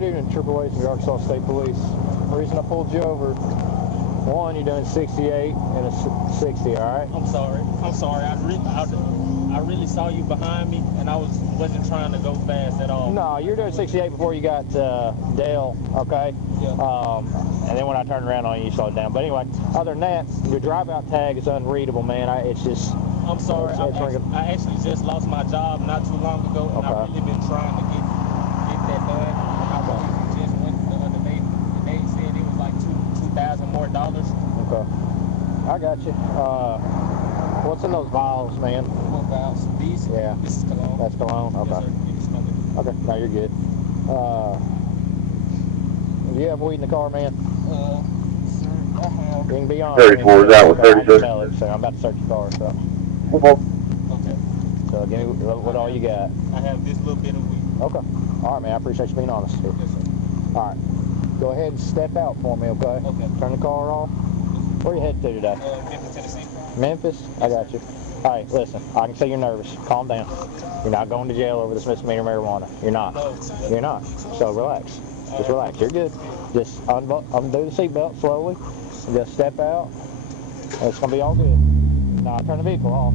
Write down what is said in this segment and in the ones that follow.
good evening, Triple H, the Arkansas State Police. The reason I pulled you over, one, you're doing 68 and a 60, all right? I'm sorry. I really saw you behind me, and I wasn't trying to go fast at all. No, you're doing 68 before you got Dale, okay? Yeah. And then when I turned around on you, you slowed down. But anyway, other than that, your drive-out tag is unreadable, man. It's just... I'm sorry. I actually just lost my job not too long ago, and I've really been trying to get that done. I just went the other day, and they said it was like $2,000 more. Okay. I got you. What's in those vials, man? What vials? These? Yeah. This is cologne. That's cologne? Okay. Yes, sir. You can smell it. Okay, now you're good. Do you have weed in the car, man? Sir, I have. You can be honest. 34 is out with 36. So I'm about to search the car, so. Okay. So give me what all you got. I have this little bit of weed. Okay. All right, man. I appreciate you being honest here. Yes, sir. All right. Go ahead and step out for me, okay? Okay. Turn the car off. Where you headed to today? Memphis, Tennessee. Memphis? I got you. All right, listen. I can see you're nervous. Calm down. You're not going to jail over this misdemeanor marijuana. You're not. No. You're not. So relax. Just relax. You're good. Just undo the seatbelt slowly. And just step out. And it's going to be all good. Now turn the vehicle off.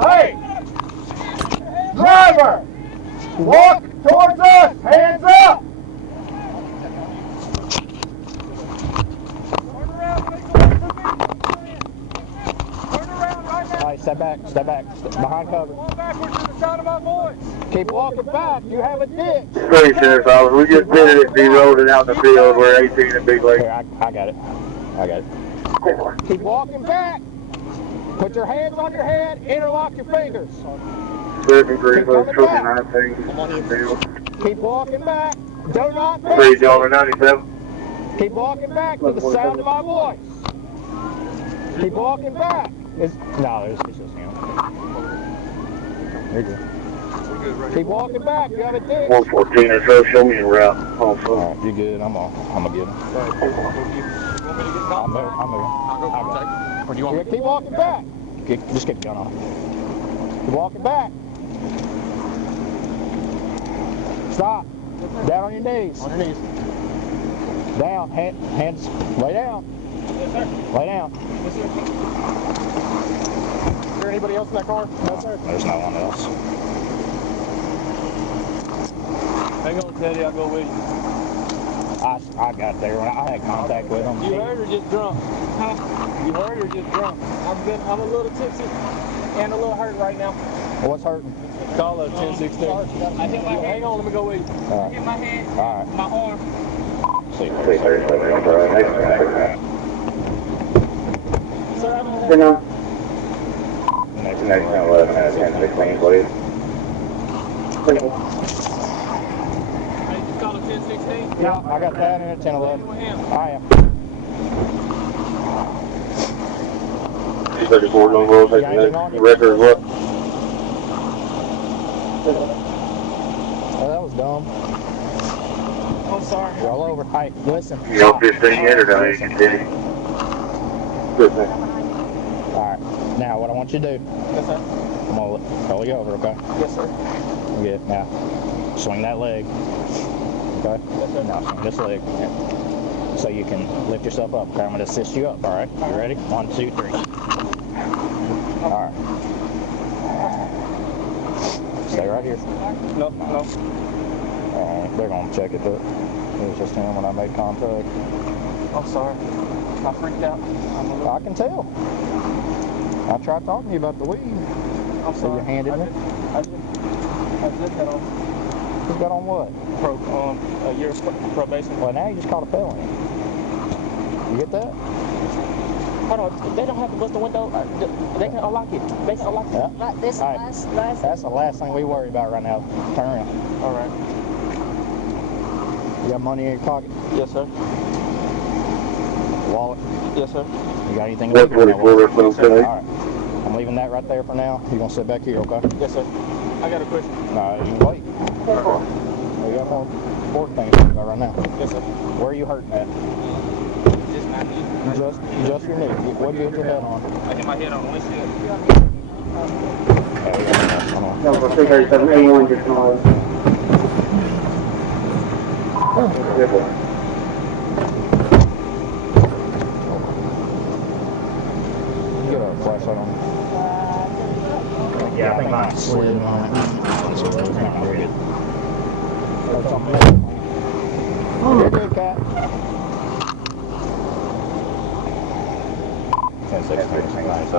Hey! Driver! Walk towards us! Hands up! Alright, step back, behind cover. Walk backwards to the side of my voice. Keep walking back, you have a ditch. Great, Sheriff's Office. We just did it. Be rolling out in the field. We're 18 in Big Lake. Here, I got it. Keep walking back. Put your hands on your head, interlock your fingers. Living Greenville, Trophy 19. Keep walking back. Do not miss. 3 Dollar 97. Keep walking back to the sound of my voice. Keep walking back. No, it's just him. You're good. Keep walking back. You have a dick. 114 or so. Show me a route. Alright, you good. I'm gonna get him. I'm moving. I'll go contact. Or do you want me to Keep walking back. Just get the gun off. Keep walking back. Stop. Down on your knees. on your knees? Down. Hands. Lay down. Yes, sir. Lay down. Yes, sir. Is there anybody else in that car? No, sir. There's no one else. Hang on, Teddy. I'll go with you. I got there when I had contact with him. You heard or just drunk? Huh? You heard or just drunk? I'm a little tipsy and a little hurt right now. What's hurting? Call up 1016. I hit my head. Hang on, let me go with you. I hit my head, my arm. See. Sir, I'm Next 11 has 1016, please. Hey, you call up 1016? Yeah, I got that in at 1011. I am. 234 no roll, take the record what? Oh, that was dumb. I'm sorry. Roll over. Hey, listen. You know 15 entered, I you continue. Good thing. Alright, now what I want you to do, Yes, sir. I'm gonna roll you over, okay? Yes, sir. Good. Now, swing that leg. Okay? Yes, sir. Now, swing this leg. So you can lift yourself up. Okay, I'm gonna assist you up, alright? You ready? 1, 2, 3. Alright. Stay right here. No. Alright, they're gonna check it, but it was just him when I made contact. I'm sorry. I freaked out. I can tell. I tried talking to you about the weed. I'm So sorry. you handed me? I just got on You got on what? a year of probation. Well, now you just caught a felony. You get that? Hold on. They don't have to bust the window. They can unlock it. They can unlock it. Yeah. But this All right. last That's the last thing we worry about right now. Turn around. All right. You got money in your pocket? Yes, sir. Wallet? Yes, sir. You got anything illegal in that 144 wallet? or so, All right. I'm leaving that right there for now. You're going to sit back here, okay? Yes, sir. I got a question. No, you can wait. We got more important things to talk about right now. Yes, sir. Where are you hurting at? Just my knee. Just your knee. What did you hit your head on? I hit my head on the windshield. Come on. Number 337, anyone just call. Get a flashlight on. Yeah, I think mine slid on it. It's not very good. You're good, cat. 10-16, nice.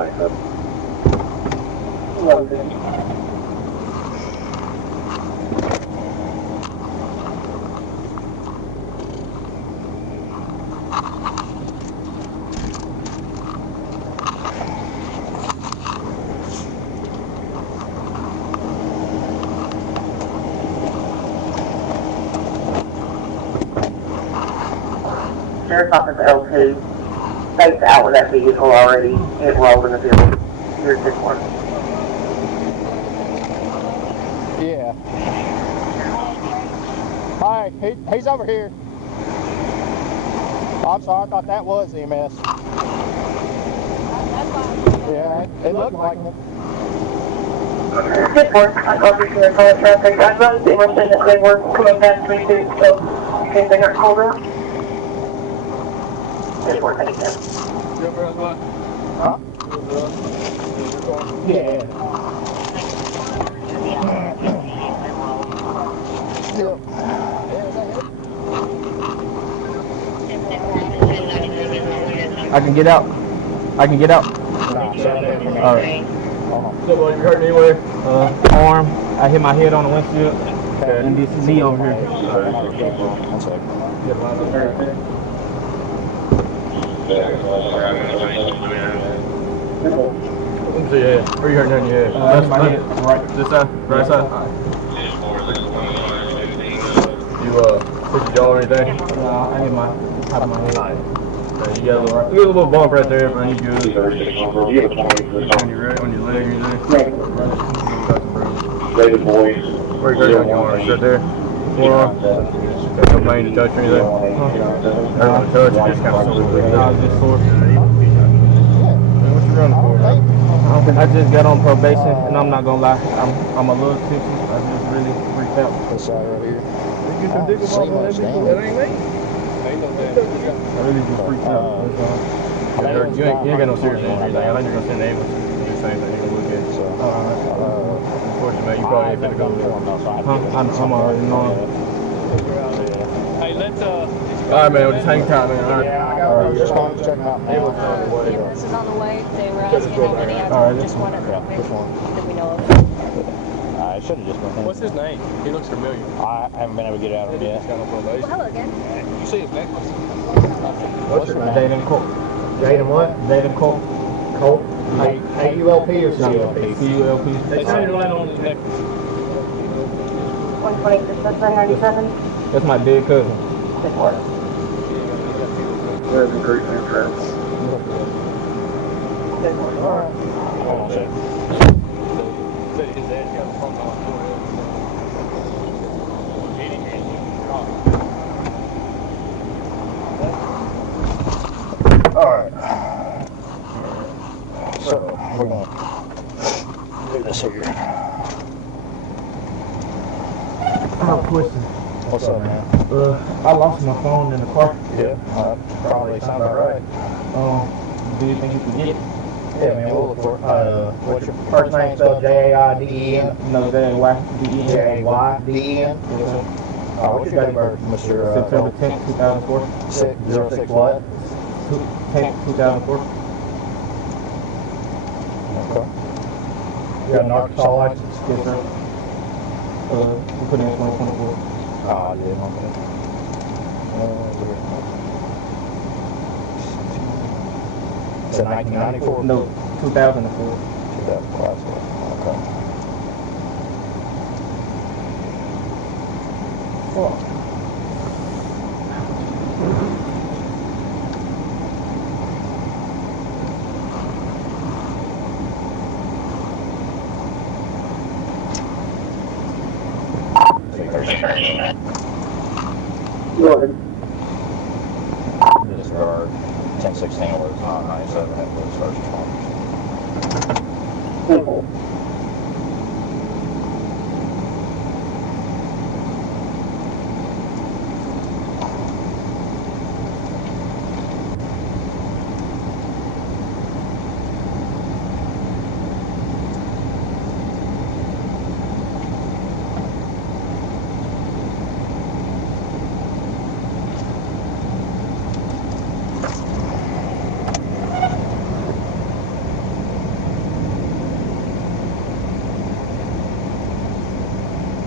Sheriff's Office L2, states out with that vehicle already. It rolled in the field. Here's this one. Yeah. Hi, he's over here. I'm sorry, I thought that was EMS. Yeah, it looked like it. Good work. I called you to call traffic. I know they were saying that they were coming past me too, so in case they got called out. Good work, thank you. Huh? Yeah. I can get out. I can get out. All right. So, buddy, you hurt me anywhere? Arm. I hit my head on the windshield. And this knee over here. One second. Let me see your head. Where you hurting on your head? My head. Right. This side? Right side? You, hit your jaw or anything? No, I hit my top of my head. You got a little bump right there, man. You good. On your leg, David Boys. where you got your arm? Right there. Forearm. Got no pain to touch or anything? Hurt on the touch, just kind of sore. No, it's just sore. What you running for? I just got on probation, and I'm not gonna lie, I'm a little tipsy. I just really freaked out. This side right here. You get some dick See much damage. That ain't me. I really just freaked out. You ain't got no serious injury. I think you're gonna send the ambulance. Do the same thing. You're gonna look at it. So, unfortunately, man, you probably ain't finna go there. I'm already knowing. Hey, let's Alright, man, just hang tight, man. Alright. Just want to check them out now. Ambulance is on the way. They were asking how many. I just wanted to make that we know of. It should have just been him. What's his name? He looks familiar. I haven't been able to get out of him yet. Well, hello again. You see his necklace? What's your name? Jayden Culp. Jayden what? Jayden Culp. Culp? A-U-L-P or C-U-L-P? C-U-L-P. They turned the light on his necklace. 126, that's 997. That's my dead cousin. Good work. That's a great entrance. Good work. Hold on a second. His ass got the front on. Alright. So, we're going to do this here. I have a question. What's up, man? I lost my phone in the car. Yeah, probably sounds about right. Do you think you can get it? Yeah, man, we'll look for it. What's your first name spelled J-A-I-D-E-N? No, J-A-Y-D-E-N. J-A-Y-D-E-n? What's your date of birth, Mr. September 10th, 2004. 06 what? 10th, 2004. Okay. You got an Arkansas license? Yes, sir. We put in 2024. Oh, I did, okay. Is it 1994? No, 2004. 2005, okay. Fuck. Disregard 1016 was not 97, it was first responders. Simple.